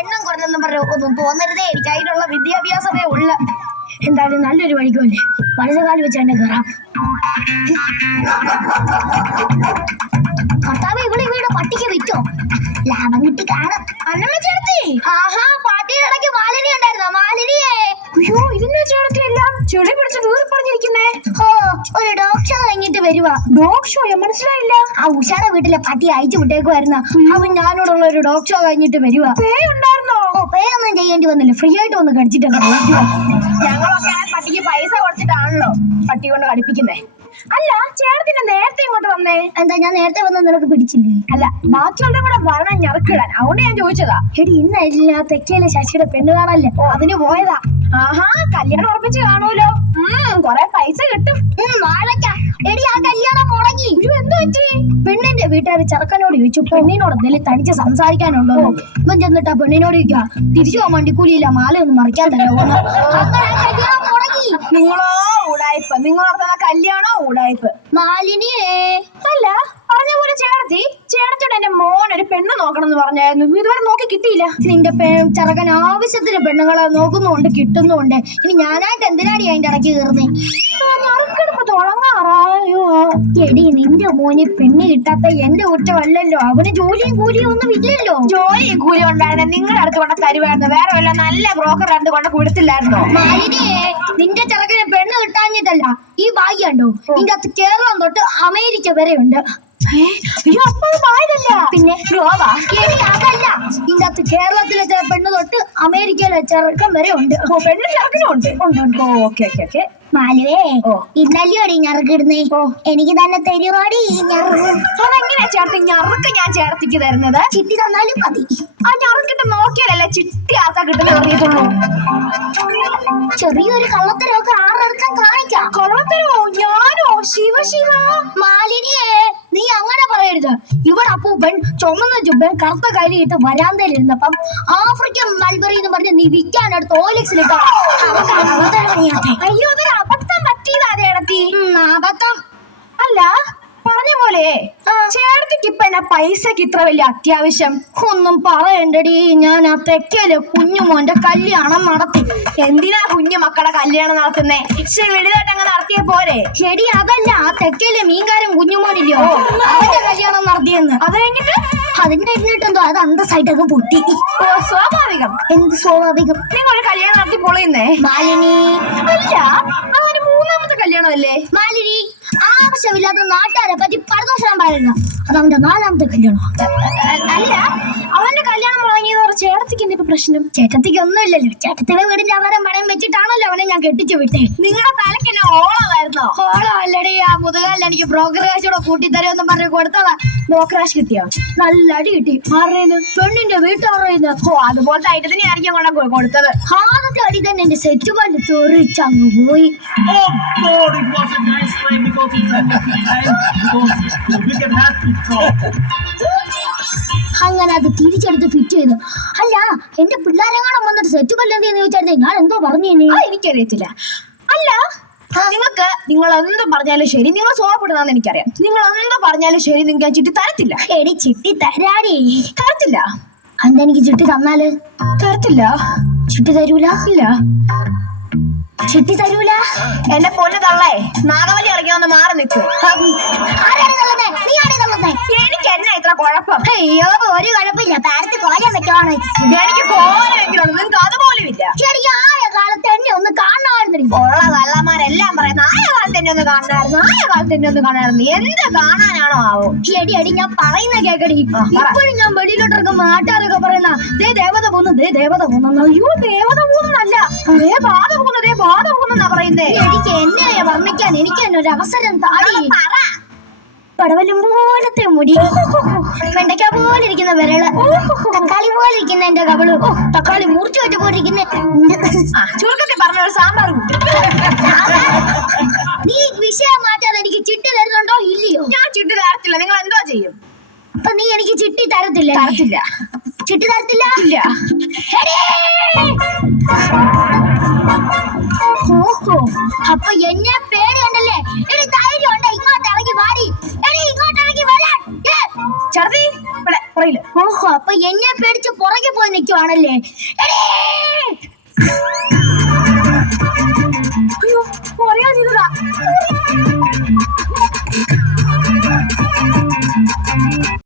എണ്ണം കുറഞ്ഞെന്നും പറഞ്ഞു ഒന്നും തോന്നരുതേ. എനിക്ക് അതിനുള്ള വിദ്യാഭ്യാസമേ ഉള്ള. എന്തായാലും നല്ലൊരു വഴിക്കല്ലേ, വലതുകാലി വെച്ച് തന്നെ കയറാം. കർത്താവ് ഇവിടെ വീട് പട്ടിക്ക് വിറ്റോ? ലാഭം കിട്ടി കാണും. അന്നമ്മ ചേർത്തി. ആഹാ, പാട്ടിയുടെ ഇടയ്ക്ക് മാലിനി ഉണ്ടായിരുന്നോ? മാലിനിയേ, അയ്യോ ഇതിന്റെ ചേർത്തി എല്ലാം ചെളി പിടിച്ച് ദൂരെ പറഞ്ഞിരിക്കുന്നേ. ഓ, ഒരു ഡോഗ് ഷോ കഴിഞ്ഞിട്ട് വരുവാ. ഡോഗ് ഷോയോ? മനസ്സിലായില്ല. ആ ഉഷാടെ വീട്ടിലെ പട്ടി അയച്ചു വിട്ടേക്കുമായിരുന്നു. അവൻ ഞാനോടുള്ള ഒരു ഡോഗ് ഷോ കഴിഞ്ഞിട്ട് വരുവാ. പേ ഉണ്ടായിരുന്നോ? ഓ, പേ ഒന്നും ചെയ്യേണ്ടി വന്നില്ല, ഫ്രീ ആയിട്ട് വന്ന് കടിച്ചിട്ടുണ്ട്. ഞങ്ങളൊക്കെ പട്ടിക്ക് പൈസ കൊടുത്തിട്ടാണല്ലോ പട്ടി കൊണ്ട് കടിപ്പിക്കുന്നേ. അല്ല, ചേട്ടത്തിന്റെ നേരത്തെ ഇങ്ങോട്ട് വന്നേ എന്താ? ഞാൻ നേരത്തെ വന്ന നിനക്ക് പിടിച്ചില്ലേ? അല്ല, ബാക്കിയുള്ള കൂടെ വരണം ഞറക്കിടാൻ, അതുകൊണ്ട് ഞാൻ ചോദിച്ചതാ. എടി, ഇന്നല്ല തെക്കേലെ ശശിയുടെ പെണ്ണ് കാണല്ലേ, അതിന് പോയതാ. ആഹാ, കല്യാണം ഉറപ്പിച്ച് കാണൂലോ. കൊറേ പൈസ കിട്ടും. എടി, ആ കല്യാണം മുടങ്ങി. എന്ത് പറ്റി? പെണ്ണിന്റെ വീട്ടുകാര് ചെറുക്കനോട് ചോദിച്ചു പെണ്ണിനോട് എന്തെങ്കിലും തനിച്ച് സംസാരിക്കാനുണ്ടോ. ഇവൻ ചെന്നിട്ട് ആ പെണ്ണിനോട് ചോദിക്കാ തിരിച്ചു പോകാൻ വണ്ടിക്കൂലിയില്ല, മാല ഒന്നും മറിക്കാൻ തരാമോ. അങ്ങനെ കല്യാണം മുടങ്ങി. നിങ്ങളോ ഉടായ്പ, നിങ്ങളോർത്തുള്ള കല്യാണോ ഉടായ്പ്. മാലിനിയേ, അല്ല പറഞ്ഞ പോലെ ചേട്ടത്തിയുടെ എന്റെ മോൻ ഒരു പെണ്ണ് നോക്കണം എന്ന് പറഞ്ഞായിരുന്നു, ഇതുവരെ നോക്കി കിട്ടിയില്ല. നിന്റെ ചെറുക്കൻ ആവശ്യത്തിന് പെണ്ണുങ്ങളെ നോക്കുന്നുണ്ട്, കിട്ടുന്നുണ്ട്. ഇനി ഞാനായിട്ട് എന്തിനാടി അതിന്റെ ഇടയ്ക്ക് കയറുന്നേ? ഞറക്കെടുപ്പ് തുടങ്ങാറായോ? എടി, നിന്റെ മോന് പെണ്ണ് കിട്ടാത്ത എന്റെ കുറ്റമല്ലല്ലോ, അവന് ജോലിയും കൂലിയും ഒന്നും ഇല്ലല്ലോ. ജോലിയും കൂലിയും ഉണ്ടായിരുന്നെ നിങ്ങളുടെ അടുത്ത് കൊണ്ട് തരുമായിരുന്നു, വേറെ വല്ല നല്ല ബ്രോക്കർ അടുത്ത് കൊണ്ട് കൊടുത്തില്ലായിരുന്നോ? മാലിനിയെ, നിന്റെ ചെറുക്കന് പെണ്ണ് കിട്ടാഞ്ഞിട്ടല്ല, ഈ ഭാഗ്യമുണ്ടോ ഇതിന്റെ അകത്ത് കേരളം തൊട്ട് അമേരിക്ക വരെ ഉണ്ട്. പിന്നെ അതല്ല, ഇതിന്റെ അകത്ത് കേരളത്തിലെ പെണ്ണ് തൊട്ട് അമേരിക്കയിലെ ചെറുക്കം വരെ ഉണ്ട്. പെണ്ണ് ചെറുക്കനും ഉണ്ട്. Okay okay okay. മാലുവേ, ഇന്നല്ലയോടി ഞറുക്കിടുന്നേ, എനിക്ക് തന്നെ തരുവാടി ഞറുക്ക്. അതെങ്ങനെയാ ചേർത്തി ഞറുക്ക് ഞാൻ ചേർത്തിക്ക് തരുന്നത്? ചിട്ടി തന്നാലും മതി. ആ ഞറുക്കിട്ട് നോക്കിയാലല്ലേ ചിട്ടി ആർക്കാ കിട്ടുന്ന അറിയത്തുള്ളൂ. ചെറിയൊരു കള്ളത്തരമൊക്കെ ആറടക്കം കാണിക്കാം. കള്ളത്തരമോ? ഞാനോ? ശിവ ശിവ. മാലിനിയെ, നീ അങ്ങനെ പറയരുത്. ഇവിടെ അപ്പൂപ്പൻ ചുമന്ന ചുബൻ കറുത്ത കയ്യിലിട്ട് വരാന്തയിലിരുന്നപ്പം ആഫ്രിക്കൻ മൽബറി എന്ന് പറഞ്ഞ് നീ വിൽക്കാനെടുത്ത് ഓലിക്സിലിട്ടോ. അയ്യോ, അതൊരു അബദ്ധം പറ്റിയതാ ചേട്ടത്തി. അബദ്ധം അല്ല, പറഞ്ഞ പോലെ ചേട്ടത്തിക്ക് ഇപ്പൊ എന്നാ പൈസക്ക് ഇത്ര വലിയ അത്യാവശ്യം? ഒന്നും പറയണ്ടടി, ഞാൻ ആ തെക്കേല് കുഞ്ഞുമോന്റെ കല്യാണം നടത്തി. എന്തിനാ കുഞ്ഞു മക്കളുടെ കല്യാണം നടത്തുന്നേ? വലുതായിട്ട് അങ്ങ് നടത്തിയ പോരെ? ശരി, അതല്ല, ആ തെക്കേലെ മീൻകാരൻ കുഞ്ഞുമോനില്ലയോ, അവന്റെ കല്യാണം നടത്തിയെന്ന്. അത് കഴിഞ്ഞിട്ട് അതിന്റെ എന്നിട്ടെന്തോ അത് അന്തസ്സായിട്ടൊക്കെ പൊട്ടി. സ്വാഭാവികം. എന്ത് സ്വാഭാവികം? നിങ്ങൾ കല്യാണം നടത്തി പൊളിയുന്നേ മാലിനി. അല്ല, അവന് മൂന്നാമത്തെ കല്യാണമല്ലേ മാലിനി? ആവശ്യമില്ലാത്ത നാട്ടുകാരെ പറ്റി പരദോഷണം പാടില്ല. അത് അവന്റെ നാലാമത്തെ കല്യാണം. അല്ല, അവന്റെ കല്യാണം മുടങ്ങിയെന്ന് പറഞ്ഞ ചേട്ടത്തിക്ക് എന്തൊക്കെ പ്രശ്നം? ചേട്ടത്തിക്ക് ഒന്നും ഇല്ലല്ലോ. ചേട്ടത്തിയുടെ വീടിന്റെ അവരെ പണയം വെച്ചിട്ടാണല്ലോ അവനെ ഞാൻ കെട്ടിച്ചു വിട്ടേ. നിങ്ങളുടെ തലക്ക് എന്നെ ഓളമായിരുന്നോ? ഓളം അല്ലടി, ആ മുതുകാലിൽ എനിക്ക് ബ്രോക്കർ കാശോടെ കൂട്ടിത്തരുമെന്നും പറഞ്ഞ് കൊടുത്തതാ. ബ്രോക്കർ കാശ് കിട്ടിയോ? നല്ല അടി കിട്ടി. ആരുന്നു? പെണ്ണിന്റെ വീട്ടുകാരുന്നു. ഓ, അതുപോലത്തെ ഐറ്റത്തിനെ ആയിരിക്കും കൊണ്ട കൊടുത്തത്. ആദ്യത്തെ അടി തന്നെ എന്റെ സെറ്റ് പല്ല് തെറിച്ചങ്ങ് പോയി. അങ്ങനെ അത് തിരിച്ചെടുത്ത് ഫിറ്റ് ചെയ്തു. അല്ല, എന്റെ പിള്ളേരെങ്ങാനും വന്നിട്ട് സെറ്റ് പല്ലെന്ന് ചോദിച്ചായിരുന്നേ ഞാൻ എന്തോ പറഞ്ഞു? എനിക്കറിയത്തില്ല. അല്ല, നിങ്ങൾ എന്ത് പറഞ്ഞാലും ശരി, നിങ്ങൾ സോപ്പിടുന്നാന്ന് എനിക്കറിയാം. നിങ്ങൾ എന്ത് പറഞ്ഞാലും ശരി, നിങ്ങൾക്ക് ചിട്ടി തരത്തില്ല. എടി, ചിട്ടി തരാടി. തരത്തില്ല. അതെനിക്ക് ചിട്ടി തന്നാല് തരത്തില്ല. ചിട്ടി തരൂല? ഇല്ല, ചിട്ടി തരൂല. എന്റെ പൊന്നു തള്ളേ, നാഗവലി ഇറങ്ങിയൊന്ന് മാറി നിൽക്കൂ. എനിക്ക് എന്നാ ഇത്ര കുഴപ്പം? അയ്യോ, ഒരു കുഴപ്പമില്ല. പാരത്ത് കോരാൻ പറ്റുവാണ്. എനിക്ക് കോലെങ്കിലും നിങ്ങൾക്ക് അതുപോലും ഇല്ല. ശരിക്കും ആയ കാലത്ത് എന്നെ ഒന്ന് കാണാമായിരുന്നു. ഉള്ള കള്ളന്മാരെല്ലാം പറയുന്ന ആയ കാലത്ത് എന്നെ ഒന്ന് കാണാമായിരുന്നു, ആയ കാലത്ത് എന്നെ ഒന്ന് കാണാമായിരുന്നു. എന്ത് കാണാനാണോ ആവോ? എടി അടി, ഞാൻ പറയുന്ന കേക്കടി. ഇപ്പോഴും ഞാൻ വെളിയിലോട്ട് ഇറങ്ങുമ്പോ നാട്ടുകാരൊക്കെ പറയുന്ന ദേ ദേവത പോകുന്നു, ദേ ദേവത പോകുന്നു. അയ്യോ, ദേവത പോകുന്നല്ല, ദേ ബാധ പോകുന്നു, ദേ ബാധ പോകുന്നാ പറയുന്നേ. എനിക്ക് എന്നെ വർണ്ണിക്കാൻ എനിക്ക് തന്നെ ഒരു അവസരം താടി. പടവലും പോലത്തെ മുടി, വെണ്ടയ്ക്ക പോലെ ഇരിക്കുന്ന വിരള്, തക്കാളി പോലെ ഇരിക്കുന്ന എന്റെ കവള്, തക്കാളി മുറിച്ചു വെച്ച പോലെ ഇരിക്കുന്ന ചുരുക്കത്തിൽ പറഞ്ഞ ഒരു സാമ്പാർ. നീ വിഷയം മാറ്റാതെ എനിക്ക് ചിട്ടി തരുന്നുണ്ടോ ഇല്ലയോ? ഞാൻ ചിട്ടി തരത്തില്ല. നിങ്ങൾ എന്തോ ചെയ്യും? അപ്പൊ നീ എനിക്ക് ചിട്ടി തരത്തില്ല? തരത്തില്ല. ചിട്ടി തരത്തില്ല? ഇല്ല. ഓഹോ, അപ്പൊ എന്നെ പേടിയുണ്ടല്ലേ? എടി, ധൈര്യം ഉണ്ടോ? ഇങ്ങോട്ട് ഇറങ്ങി വാടി. എടി, ഇങ്ങോട്ട് ഇറങ്ങി വരാൻ. ചെറുതി ഇവിടെ പറയില്ല. ഓഹോ, അപ്പൊ എന്നെ പേടിച്ച് പുറകെ പോയി നിൽക്കുവാണല്ലേ? എടീ!